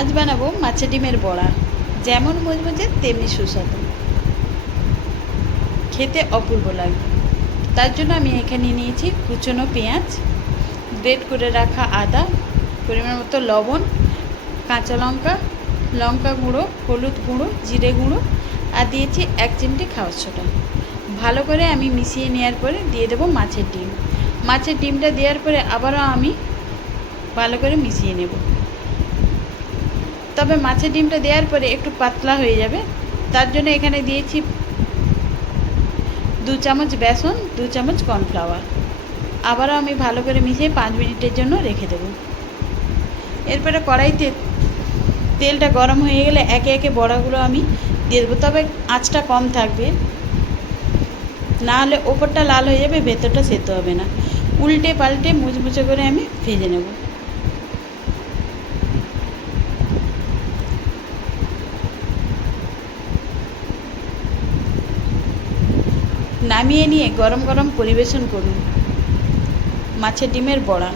আজ বানাবো মাছের ডিমের বড়া। যেমন মুচমুচে তেমনি সুস্বাদু, খেতে অপূর্ব লাগবে। তার জন্য আমি এখানে নিয়েছি কুচনো পেঁয়াজ, গ্রেট করে রাখা আদা, পরিমাণ মতো লবণ, কাঁচা লঙ্কা, লঙ্কা গুঁড়ো, হলুদ গুঁড়ো, জিরে গুঁড়ো আর দিয়েছি 1 চিমটি খাবার সোডা। ভালো করে আমি মিশিয়ে নেওয়ার পরে দিয়ে দেবো মাছের ডিম। মাছের ডিমটা দেওয়ার পরে আবারও আমি ভালো করে মিশিয়ে নেব। তবে মাছের ডিমটা দেওয়ার পরে একটু পাতলা হয়ে যাবে, তার জন্য এখানে দিয়েছি 2 চামচ বেসন, 2 চামচ কর্নফ্লাওয়ার। আবারও আমি ভালো করে মিশিয়ে 5 মিনিটের জন্য রেখে দেব। এরপরে কড়াইতে তেলটা গরম হয়ে গেলে একে একে বড়াগুলো আমি দিয়ে দেবো, তবে আঁচটা কম থাকবে, না হলে ওপরটা লাল হয়ে যাবে, ভেতরটা সেদ্ধ হবে না। উল্টে পাল্টে মুচমুচে করে আমি ভেজে নেব। নামিয়ে নিয়ে গরম গরম পরিবেশন করুন মাছের ডিমের বড়া।